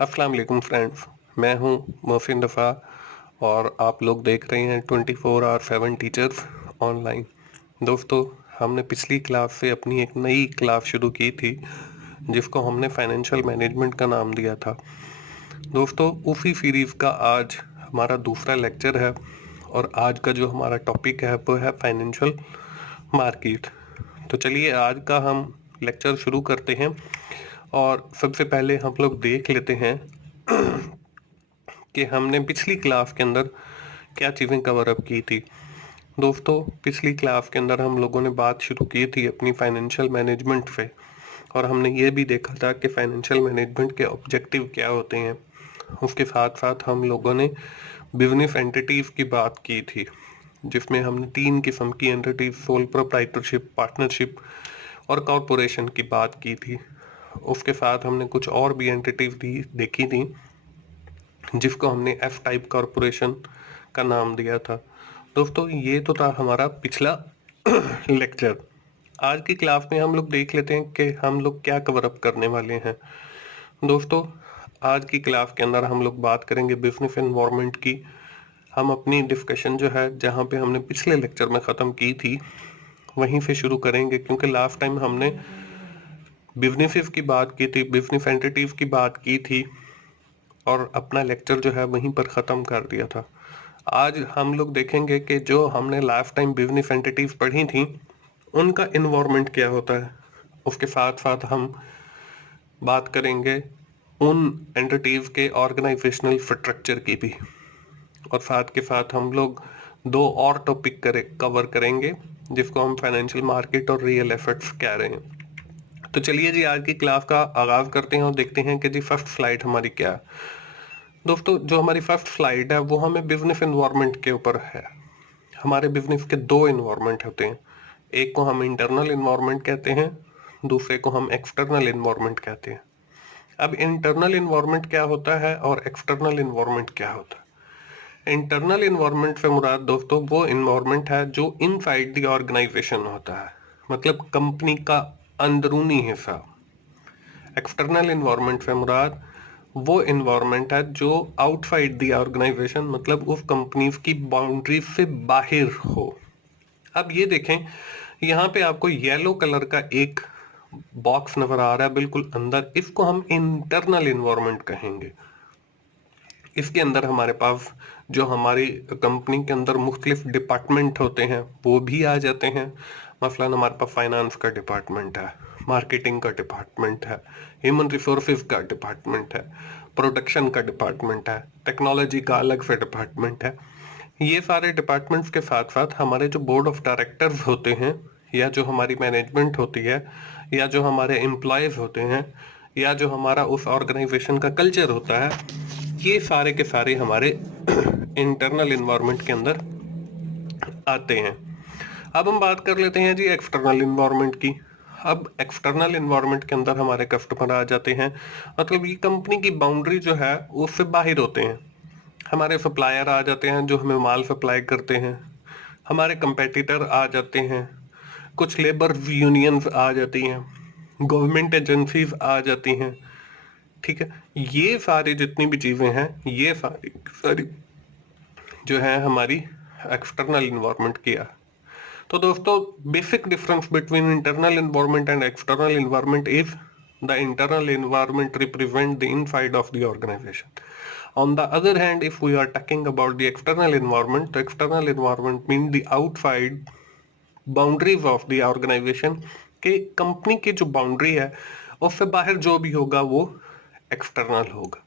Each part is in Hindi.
अस्सलाम वालेकुम फ्रेंड्स। मैं हूं मोहसिन रफ़ा और आप लोग देख रहे हैं 24/7 टीचर्स ऑनलाइन। दोस्तों, हमने पिछली क्लास से अपनी एक नई क्लास शुरू की थी जिसको हमने फाइनेंशियल मैनेजमेंट का नाम दिया था। दोस्तों, उसी सीरीज़ का आज हमारा दूसरा लेक्चर है और आज का जो हमारा टॉपिक है वो है फाइनेंशियल मार्केट। तो चलिए आज का हम लेक्चर शुरू करते हैं और सबसे पहले हम लोग देख लेते हैं कि हमने पिछली क्लास के अंदर क्या चीज़ें कवर अप की थी। दोस्तों, पिछली क्लास के अंदर हम लोगों ने बात शुरू की थी अपनी फाइनेंशियल मैनेजमेंट से और हमने ये भी देखा था कि फाइनेंशियल मैनेजमेंट के ऑब्जेक्टिव क्या होते हैं। उसके साथ साथ हम लोगों ने बिजनेस एंटिटीज की बात की थी जिसमें हमने 3 किस्म की एंटिटीज सोल प्रोप्राइटरशिप, पार्टनरशिप और कॉरपोरेशन की बात की थी। उसके साथ हमने कुछ और भी एंटिटीज देखी थी जिसको हमने एफ टाइप कॉरपोरेशन का नाम दिया था। दोस्तों, ये तो था हमारा पिछला लेक्चर। आज की क्लास में हम लोग देख लेते हैं कि हम लोग क्या कवर अप करने वाले हैं। दोस्तों, आज की क्लास के अंदर हम लोग बात करेंगे बिजनेस एनवायरनमेंट की। हम अपनी डिस्कशन जो है जहाँ पे हमने पिछले लेक्चर में ख़त्म की थी वहीं से शुरू करेंगे, क्योंकि लास्ट टाइम हमने बिजनेसेस की बात की थी, बिजनेस एंटिटीज की बात की थी और अपना लेक्चर जो है वहीं पर ख़त्म कर दिया था। आज हम लोग देखेंगे कि जो हमने लास्ट टाइम बिजनेस एंटिटीज पढ़ी थी उनका इन्वायरमेंट क्या होता है। उसके साथ साथ हम बात करेंगे उन एंटिटीज के ऑर्गेनाइजेशनल स्ट्रक्चर की भी, और साथ के साथ हम लोग 2 और टॉपिक कवर करेंगे जिसको हम फाइनेंशियल मार्केट और रियल एसेट्स कह रहे हैं। तो चलिए जी, आज की क्लास का आगाज करते हैं और देखते हैं कि जी फर्स्ट स्लाइड हमारी क्या है। दोस्तों, जो हमारी फर्स्ट स्लाइड है वो हमें बिजनेस एनवायरनमेंट के ऊपर है। हमारे बिजनेस के 2 एनवायरनमेंट होते हैं, एक को हम इंटरनल एनवायरनमेंट कहते हैं, दूसरे को हम एक्सटर्नल एनवायरनमेंट कहते हैं। अब इंटरनल एनवायरनमेंट क्या होता है और एक्सटर्नल एनवायरनमेंट क्या होता है। इंटरनल एनवायरनमेंट से मुराद दोस्तों वो एनवायरनमेंट है जो इनसाइड द ऑर्गेनाइजेशन होता है, मतलब कंपनी का अंदरूनी हिस्सा। एक्सटर्नल एनवायरनमेंट से मुराद वो एनवायरनमेंट है जो आउटसाइड द ऑर्गेनाइजेशन, मतलब उस कंपनी की बाउंड्री से बाहर हो। अब ये देखें, यहाँ पे आपको येलो कलर का एक बॉक्स नजर आ रहा है बिल्कुल अंदर, इसको हम इंटरनल एनवायरनमेंट कहेंगे। इसके अंदर हमारे पास जो हमारी कंपनी के अंदर मुख्तलिफ डिपार्टमेंट होते हैं वो भी आ जाते हैं। मसलन हमारे पास फाइनेंस का डिपार्टमेंट है, मार्केटिंग का डिपार्टमेंट है, ह्यूमन रिसोर्सेज का डिपार्टमेंट है, प्रोडक्शन का डिपार्टमेंट है, टेक्नोलॉजी का अलग से डिपार्टमेंट है। ये सारे डिपार्टमेंट्स के साथ साथ हमारे जो बोर्ड ऑफ डायरेक्टर्स होते हैं, या जो हमारी मैनेजमेंट होती है, या जो हमारे एम्प्लॉयज होते हैं, या जो हमारा उस ऑर्गेनाइजेशन का कल्चर होता है, ये सारे के सारे हमारे इंटरनल एनवायरनमेंट के अंदर आते हैं। अब हम बात कर लेते हैं जी एक्सटर्नल एनवायरनमेंट की। अब एक्सटर्नल एनवायरनमेंट के अंदर हमारे कस्टमर आ जाते हैं, मतलब ये कंपनी की बाउंड्री जो है उससे बाहर होते हैं। हमारे सप्लायर आ जाते हैं जो हमें माल सप्लाई करते हैं, हमारे कंपेटिटर आ जाते हैं, कुछ लेबर यूनियंस आ जाती हैं, गवर्नमेंट एजेंसीज आ जाती हैं। ठीक है, ये सारी जितनी भी चीजें हैं ये सारी सारी जो है हमारी एक्सटर्नल इन्वायरमेंट की है। तो दोस्तों, basic difference between internal environment and external environment is the internal environment represent the inside of the organization. On the other hand, if we are talking about the external environment, the external environment means the outside boundaries of the organization, कि कंपनी की जो बाउंड्री है उससे बाहर जो भी होगा वो एक्सटर्नल होगा।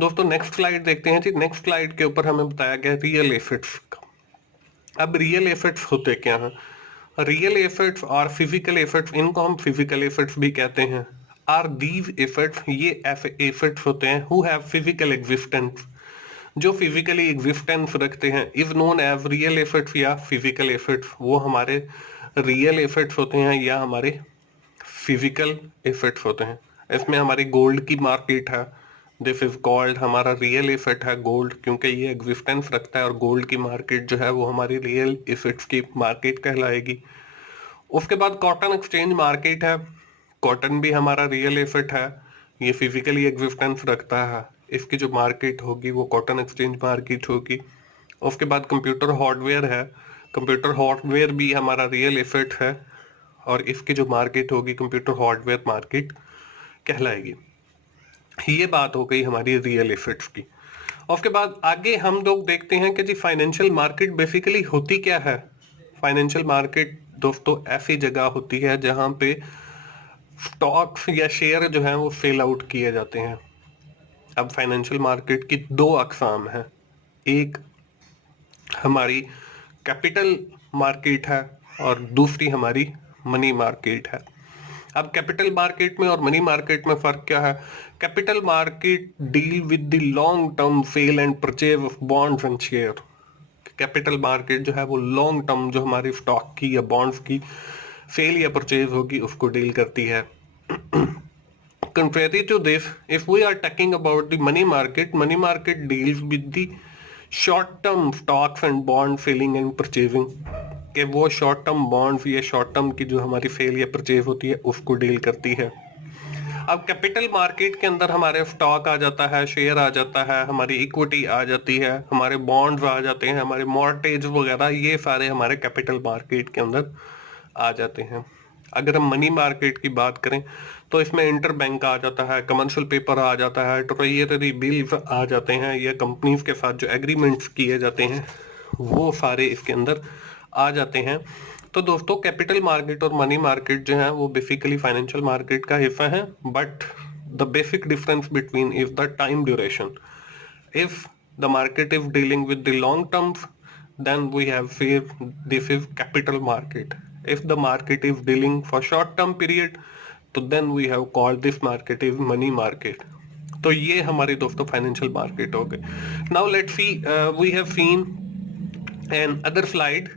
दोस्तों, नेक्स्ट स्लाइड देखते हैं जी। नेक्स्ट स्लाइड के ऊपर हमें बताया गया रियल एसेट्स का। अब रियल एसेट्स होते क्या हैं? रियल एसेट्स और फिजिकल एसेट्स, इनको हम फिजिकल एसेट्स भी कहते हैं। आर दीज एसेट्स, ये ऐसे एसेट्स होते हैं हु हैव फिजिकल एग्जिस्टेंस, जो फिजिकली एग्जिस्टेंस रखते हैं, is known as real assets या फिजिकल एसेट्स। वो हमारे रियल एसेट्स होते हैं या हमारे फिजिकल एसेट्स होते हैं। इसमें हमारी गोल्ड की मार्केट है, दिस इज कॉल्ड, हमारा रियल एसेट है गोल्ड, क्योंकि ये एग्जिस्टेंस रखता है और गोल्ड की मार्केट जो है वो हमारी रियल एसेट्स की मार्केट कहलाएगी। उसके बाद कॉटन एक्सचेंज मार्केट है, कॉटन भी हमारा रियल एसेट है। ये फिजिकली एग्जिस्टेंस रखता है, इसकी जो मार्केट होगी वो कॉटन एक्सचेंज मार्केट होगी। उसके बाद कंप्यूटर हार्डवेयर है, कंप्यूटर हार्डवेयर भी हमारा रियल एसेट है और इसकी जो मार्केट होगी कंप्यूटर हार्डवेयर मार्केट कहलाएगी। ये बात हो गई हमारी रियल एसेट्स की। उसके बाद आगे हम लोग देखते हैं कि जी फाइनेंशियल मार्केट बेसिकली होती क्या है। फाइनेंशियल मार्केट दोस्तों ऐसी जगह होती है जहां पे स्टॉक्स या शेयर जो है वो सेल आउट किए जाते हैं। अब फाइनेंशियल मार्केट की दो अकसाम है, एक हमारी कैपिटल मार्केट है और दूसरी हमारी मनी मार्केट है। अब कैपिटल मार्केट में और मनी मार्केट में फर्क क्या है? Capital market deal with the long term sale and purchase of bonds and share. Capital market जो है वो लॉन्ग टर्म जो हमारी स्टॉक की या बॉन्ड्स की सेल या परचेज होगी उसको डील करती है। Contrary to this, if we are talking about the money market deals with the short-term stocks and bond selling and purchasing। कि वो शॉर्ट टर्म बॉन्ड्स या शॉर्ट टर्म की जो हमारी सेल या परचेज होती है उसको डील करती है। अब कैपिटल मार्केट के अंदर हमारे स्टॉक आ जाता है, शेयर आ जाता है, हमारी इक्विटी आ जाती है, हमारे बॉन्ड्स आ जाते हैं, हमारे मॉर्टेज वगैरह, ये सारे हमारे कैपिटल मार्केट के अंदर आ जाते हैं। अगर हम मनी मार्केट की बात करें तो इसमें इंटर बैंक आ जाता है, कमर्शियल पेपर आ जाता है, ट्रेजरी बिल्स आ जाते हैं, या कंपनीज के साथ जो एग्रीमेंट्स किए जाते हैं वो सारे इसके अंदर आ जाते हैं। तो दोस्तों कैपिटल मार्केट और मनी मार्केट जो है वो बेसिकली फाइनेंशियल मार्केट का हिस्सा है, but the basic difference between is the time duration. If the market is dealing with the long terms then we have said this is capital market. If the market is dealing for short term period तो then we have called this market is money market। तो ये हमारी दोस्तों फाइनेंशियल मार्केट हो गए। Now let's see, we have seen another slide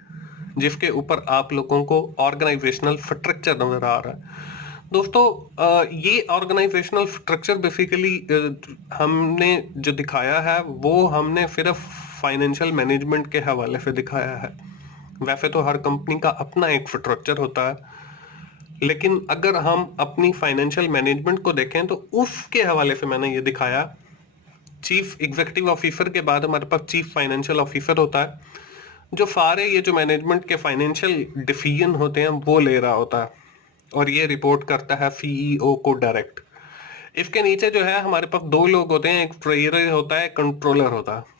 जिसके ऊपर आप लोगों को ऑर्गेनाइजेशनल स्ट्रक्चर नजर आ रहा है। दोस्तों ये ऑर्गेनाइजेशनल स्ट्रक्चर बेसिकली हमने जो दिखाया है वो हमने सिर्फ फाइनेंशियल मैनेजमेंट के हवाले से दिखाया है। वैसे तो हर कंपनी का अपना एक स्ट्रक्चर होता है, लेकिन अगर हम अपनी फाइनेंशियल मैनेजमेंट को देखें तो उसके हवाले से मैंने ये दिखाया। चीफ एग्जीक्यूटिव ऑफिसर के बाद हमारे पास चीफ फाइनेंशियल ऑफिसर होता है, जो सारे ये जो मैनेजमेंट के फाइनेंशियल डिसीजन होते हैं वो ले रहा होता है और ये रिपोर्ट करता है सीईओ को डायरेक्ट। इसके नीचे जो है हमारे पास दो लोग होते हैं, एक ट्रेजरर होता है, कंट्रोलर होता है।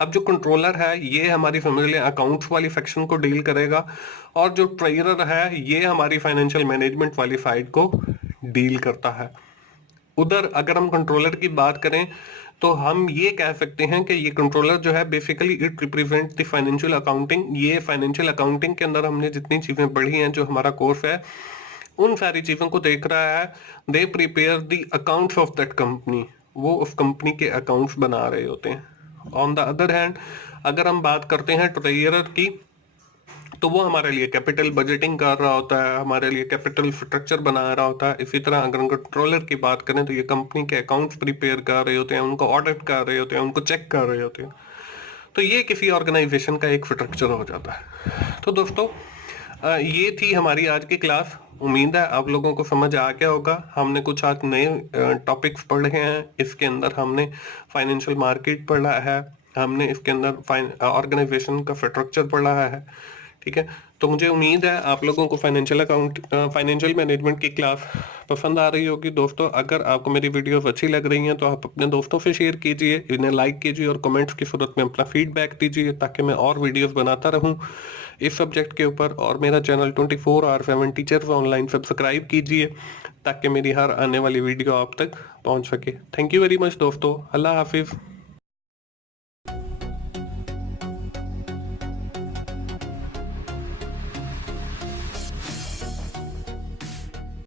अब जो कंट्रोलर है ये हमारी समझ लें अकाउंट्स वाली सेक्शन को डील करेगा, और जो ट्रेजरर है ये हमारी फाइनेंशियल मैनेजमेंट वाली साइड को डील करता है। उधर अगर हम कंट्रोलर की बात करें तो हम ये कह सकते हैं कि ये कंट्रोलर जो है basically it represent the financial accounting. ये फाइनेंशियल अकाउंटिंग के अंदर हमने जितनी चीजें पढ़ी हैं, जो हमारा कोर्स है, उन सारी चीजों को देख रहा है। They prepare the accounts of that company, वो उस कंपनी के अकाउंट्स बना रहे होते हैं। ऑन द अदर हैंड अगर हम बात करते हैं ट्रेजरर की, तो वो हमारे लिए कैपिटल बजटिंग कर रहा होता है, हमारे लिए कैपिटल स्ट्रक्चर बना रहा होता है। इसी तरह अगर हम कंट्रोलर की बात करें तो ये कंपनी के अकाउंट्स प्रिपेयर कर रहे होते हैं, उनको ऑडिट कर रहे होते हैं, उनको चेक कर रहे होते हैं। तो ये किसी ऑर्गेनाइजेशन का एक स्ट्रक्चर हो जाता है। तो दोस्तों ये थी हमारी आज की क्लास। उम्मीद है आप लोगों को समझ आ गया होगा। हमने कुछ आज नए टॉपिक्स पढ़े हैं। इसके अंदर हमने फाइनेंशियल मार्केट पढ़ा है, हमने इसके अंदर ऑर्गेनाइजेशन का स्ट्रक्चर पढ़ा है, ठीक है। तो मुझे उम्मीद है आप लोगों को फाइनेंशियल मैनेजमेंट की क्लास पसंद आ रही होगी। दोस्तों अगर आपको मेरी वीडियोस अच्छी लग रही हैं तो आप अपने दोस्तों से शेयर कीजिए, इन्हें लाइक कीजिए और कमेंट्स की सूरत में अपना फीडबैक दीजिए, ताकि मैं और वीडियोस बनाता रहूं इस सब्जेक्ट के ऊपर। और मेरा चैनल 24/7 टीचर्स ऑनलाइन सब्सक्राइब कीजिए, ताकि मेरी हर आने वाली वीडियो आप तक पहुंच सके। थैंक यू वेरी मच दोस्तों। अल्लाह हाफिज़।